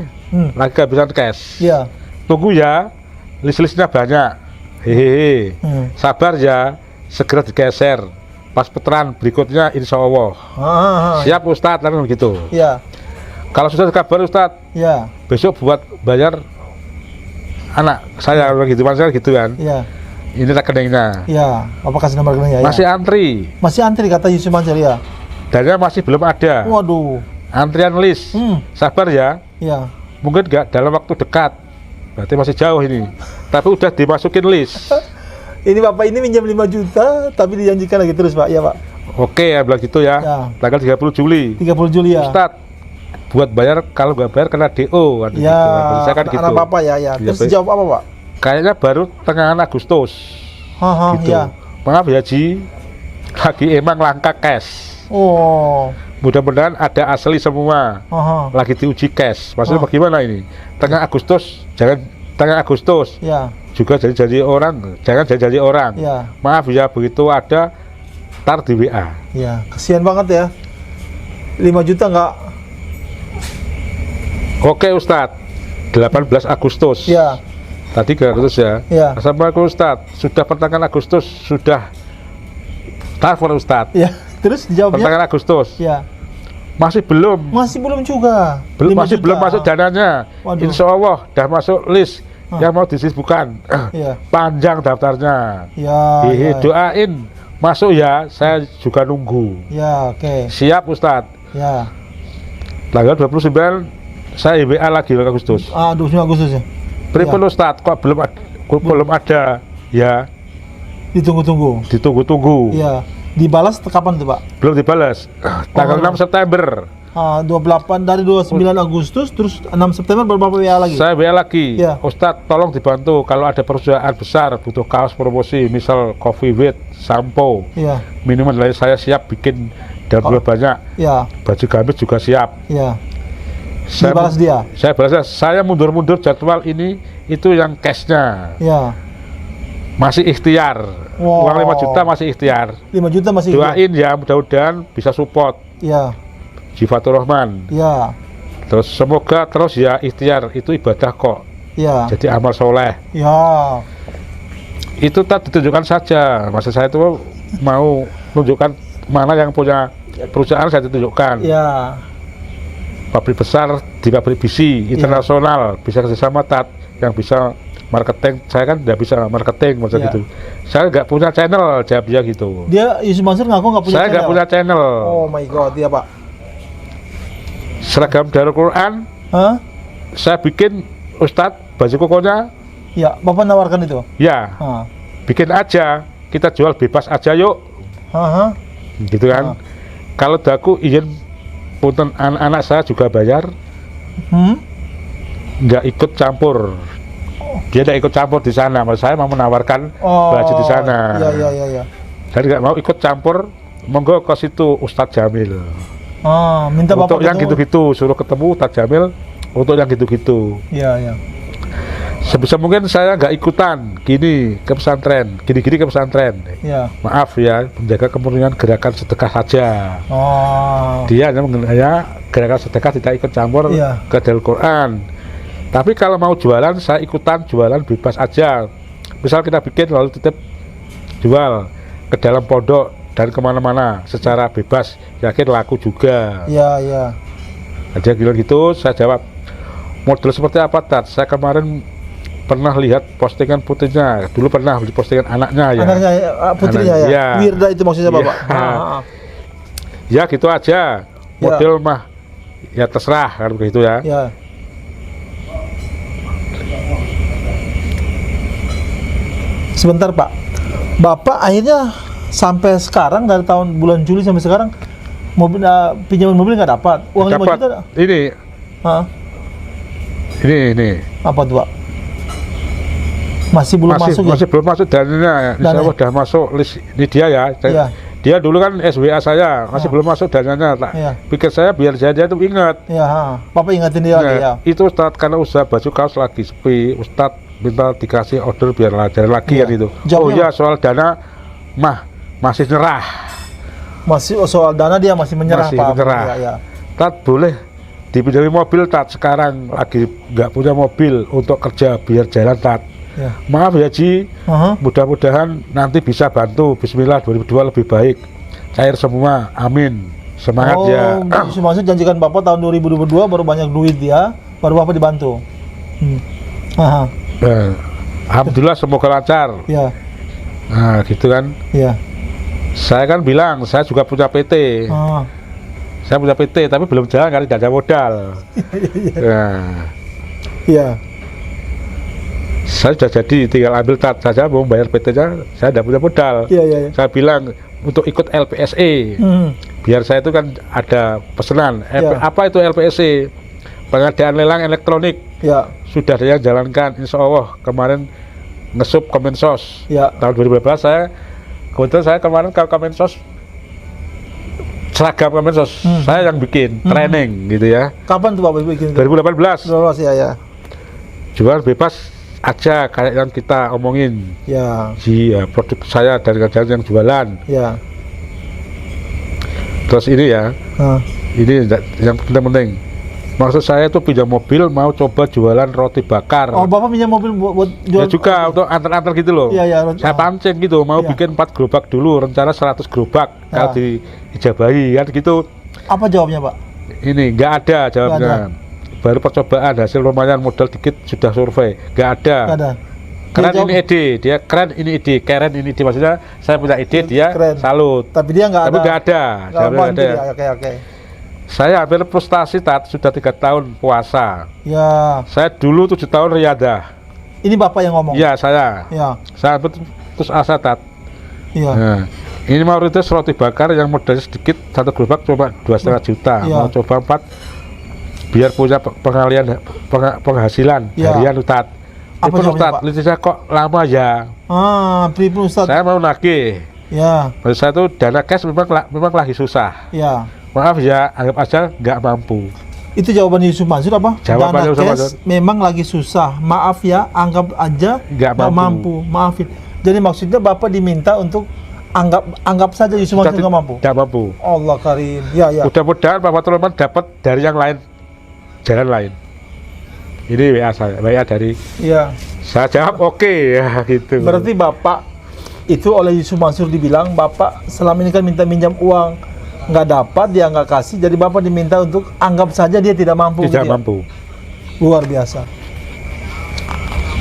lagi kehabisan cash. Iya. Tunggu ya. List-listnya banyak. Hehehe. Sabar ya. Segera digeser. Pas putaran berikutnya insya Allah. Siap Ustadz, kan begitu. Iya. Kalau sudah kabar Ustadz, Iya. besok buat bayar anak saya gitu, saya gitu kan. Iya. Ini rekeningnya. Iya. Bapak kasih nomor rekeningnya ya. Masih antri. Masih antri kata Yusuf Mansur ya. Dannya masih belum ada. Waduh. Antrian list. Sabar ya. Iya. Mungkin nggak dalam waktu dekat. Berarti masih jauh ini. Tapi udah dimasukin list. Ini Bapak ini minjam 5 juta tapi dijanjikan lagi terus, Pak. Iya, Pak. Oke ya bilang gitu ya. Ya. Tanggal 30 Juli. 30 Juli ya. Ustadz, buat bayar, kalau nggak bayar kena DO kan. Ya, gitu. Saya kan gitu. anak Bapak ya. Terus jawab apa Pak? Kayaknya baru tengahan Agustus. Gitu. Ya. Maaf ya Ji, lagi emang langka cash. Oh. Mudah-mudahan ada asli semua. Lagi diuji cash. Maksudnya bagaimana ini? Tengah Agustus, jangan tengah Agustus. Ya. Juga jadi orang, jangan jadi orang. Ya. Maaf ya, begitu ada tar di WA. Ya, kasihan banget ya. 5 juta nggak. Oke Ustadz, 18 Agustus. Ya. Tadi 300 ya. Ya. Assalamualaikum Ustadz, sudah pertengahan Agustus, sudah telepon Ustadz. Ya. Terus dijawabnya? Pertengahan Agustus. Ya. Masih belum. Masih belum juga. Masih belum masuk dananya. Waduh. Insya Allah dah masuk list yang mau disibukkan. Ya. Panjang daftarnya. Ya. Ya. Doain masuk ya, saya juga nunggu. Ya, oke. Siap Ustadz. Ya. Tanggal 29 saya IBA lagi Agustus. 29 Agustus ya. Pripun Ustadz, kok belum ada ya? Ditunggu-tunggu. Iya. Dibalas kapan tuh Pak? Belum dibalas. Tanggal 6 September. 28 dari 29 Agustus terus 6 September baru Bapak WA lagi. Saya WA lagi. Ya. Ustadz, tolong dibantu kalau ada perusahaan besar butuh kaos promosi, misal Coffee with, sampo. Iya. Minuman lain saya siap bikin dalam jumlah banyak. Iya. Baju gamis juga siap. Iya. Dibalas dia. Saya balasnya, saya mundur-mundur jadwal ini itu yang cashnya. Iya. Masih ikhtiar. Wow. Uang 5 juta masih ikhtiar. 5 juta masih doain ya, mudah-mudahan bisa support. Iya. Jifatur Rahman. Iya. Terus semoga terus ya, ikhtiar itu ibadah kok. Iya. Jadi amal soleh. Iya. Itu tak ditunjukkan saja. Maksud saya itu mau menunjukkan mana yang punya perusahaan, saya ditunjukkan. Iya. Pabrik besar di pabrik bisi internasional bisa kerjasama tat yang bisa marketing. Saya kan tidak bisa marketing maksud gitu. Saya nggak punya channel, jawab dia gitu. Dia Yusuf Mansur ngaku nggak punya saya channel. nggak punya channel. Oh my god, dia Pak. Seragam Darul Quran. Hah? Saya bikin Ustadz baju kokonya. Ya, Bapak nawarkan itu. Ya. Bikin aja, kita jual bebas aja yuk. Gitu kan. Kalau daku izin punten anak-anak saya juga bayar. Nggak ikut campur. Dia tidak ikut campur di sana. Maksud saya mau menawarkan baju di sana. Iya. Dan nggak mau ikut campur. Monggo ke situ Ustadz Jamil. Minta untuk Bapak yang gitu-gitu, suruh ketemu Ustadz Jamil untuk yang gitu-gitu. Iya. Sebisa mungkin saya nggak ikutan gini ke pesantren, gini-gini ke pesantren. Iya. Maaf ya, menjaga kemurnian gerakan sedekah saja. Dia hanya gerakan sedekah, tidak ikut campur ke Darul Quran. Tapi kalau mau jualan, saya ikutan jualan bebas aja. Misal kita bikin lalu titip jual ke dalam pondok dan kemana-mana secara bebas, yakin laku juga. Iya. Dia bilang gitu, saya jawab, model seperti apa Tat? Saya kemarin pernah lihat postingan putrinya, dulu pernah beli postingan anaknya ya. Anaknya putrinya ya. Wirda itu maksudnya Bapak. Ya gitu aja. Model mah ya terserah kan begitu ya. Sebentar Pak, Bapak akhirnya sampai sekarang dari tahun bulan Juli sampai sekarang mobil pinjaman mobil nggak dapat uang 5 juta? Ini apa tuh Pak? Masih belum masuk masih belum masuk dananya. Insya Allah udah masuk list ini dia ya. Dia dulu kan SWA saya masih belum masuk dananya. Pikir saya biar dia itu ingat. Bapak ingatin dia lagi ya. Itu Ustadz karena usaha baju kaos lagi sepi. Ustadz minta dikasih order biar lancar lagi kan itu. Jawabnya, soal dana masih nyerah. Masih soal dana dia masih menyerah Pak. Tat boleh dipinjami mobil Tat, sekarang lagi nggak punya mobil untuk kerja biar jalan Tat. Maaf ya Ji, mudah-mudahan nanti bisa bantu. Bismillah 2002 lebih baik, cair semua, amin, semangat ya. Maksud janjikan Bapak tahun 2022 baru banyak duit ya, baru Bapak dibantu. Alhamdulillah semoga lancar. Nah gitu kan. Saya kan bilang saya juga punya PT. Saya punya PT tapi belum jalan karena tidak ada modal. Saya sudah jadi, tinggal ambil tat saja, mau bayar PT-nya, saya tidak punya modal. Saya bilang untuk ikut LPSE, biar saya itu kan ada pesanan. Apa itu LPSC? Pengadaan lelang elektronik. Ya. Sudah saya jalankan, insya Allah kemarin ngesup Kemensos. Tahun 2012 kebetulan saya kemarin ke Kemensos, seragam Kemensos saya yang bikin training gitu ya. Kapan tuh Bapak bikin? 2018. Ya. Jual bebas aja kayak yang kita omongin. Ya. Produk saya dari kerjaan yang jualan. Ya. Terus ini ya, ini yang penting. Maksud saya itu pinjam mobil mau coba jualan roti bakar. Oh, Bapak pinjam mobil buat Ya jual? juga untuk antar-antar gitu loh. Iya. Saya pancing gitu, mau bikin 4 gerobak dulu, rencana 100 gerobak kalau diijabahi kan gitu. Apa jawabnya Pak? Ini nggak ada jawabnya. Baru percobaan, hasil lumayan, modal dikit sudah survei, nggak ada. Keren ini ide, dia keren ini ide, maksudnya saya punya ide, dia keren. Salut. Tapi dia nggak ada. Tapi nggak ada. Oke. Saya hampir frustasi sudah 3 tahun puasa. Ya. Saya dulu 7 tahun riyadah. Ini Bapak yang ngomong? Iya saya. Ya. Saya putus asa tat. Iya. Nah, ini mau roti bakar yang modalnya sedikit, 1 gerobak cuma 2,5 juta. Mau coba 4 biar punya penghasilan harian Ustaz. Apa Ustaz, listriknya kok lama ya? Pripun Ustaz? Saya mau nagih. Ya. Maksud saya itu dana cash memang lagi susah. Ya. Maaf ya, anggap aja nggak mampu. Itu jawaban Yusuf Mansur apa? Jawabannya Yusuf Mansur. Memang lagi susah. Maaf ya, anggap aja nggak mampu. Maafin. Jadi maksudnya Bapak diminta untuk anggap saja Yusuf Mansur nggak mampu. Nggak mampu. Allah Karim. Ya. Mudah-mudahan Bapak Tulman dapat dari yang lain, jalan lain. Ini WA dari. Iya. Saya jawab oke ya gitu. Berarti Bapak itu oleh Yusuf Mansur dibilang Bapak selama ini kan minjam uang, nggak dapat, dia nggak kasih, jadi Bapak diminta untuk anggap saja dia tidak mampu. Tidak mampu. Luar biasa.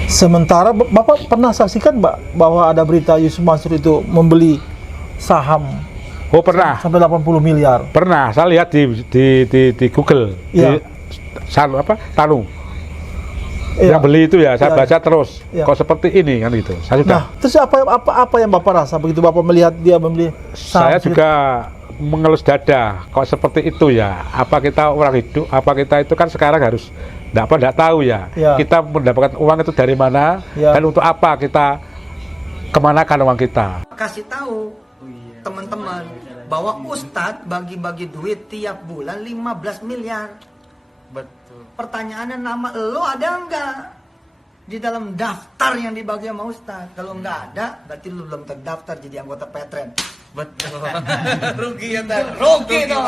Sementara Bapak pernah saksikan bahwa ada berita Yusuf Mansur itu membeli saham? Oh pernah. Sampai 80 miliar. Pernah, saya lihat di Google. Ya. Tanu. Yang beli itu ya, saya baca terus. Kok seperti ini kan gitu. Saya sudah. Nah, terus apa yang Bapak rasa begitu Bapak melihat dia membeli saham? Saya juga mengelus dada, kok seperti itu ya? Apa kita orang hidup? Apa kita itu kan sekarang harus tidak tahu ya? Kita mendapatkan uang itu dari mana dan untuk apa kita kemanakan uang kita? Kasih tahu teman-teman bahwa Ustadz bagi-bagi duit tiap bulan 15 miliar. Betul. Pertanyaannya, nama lo ada enggak di dalam daftar yang dibagi sama Ustadz? Kalau enggak ada, berarti lo belum terdaftar jadi anggota Petren. Betul. Rugi ya, rugi dong.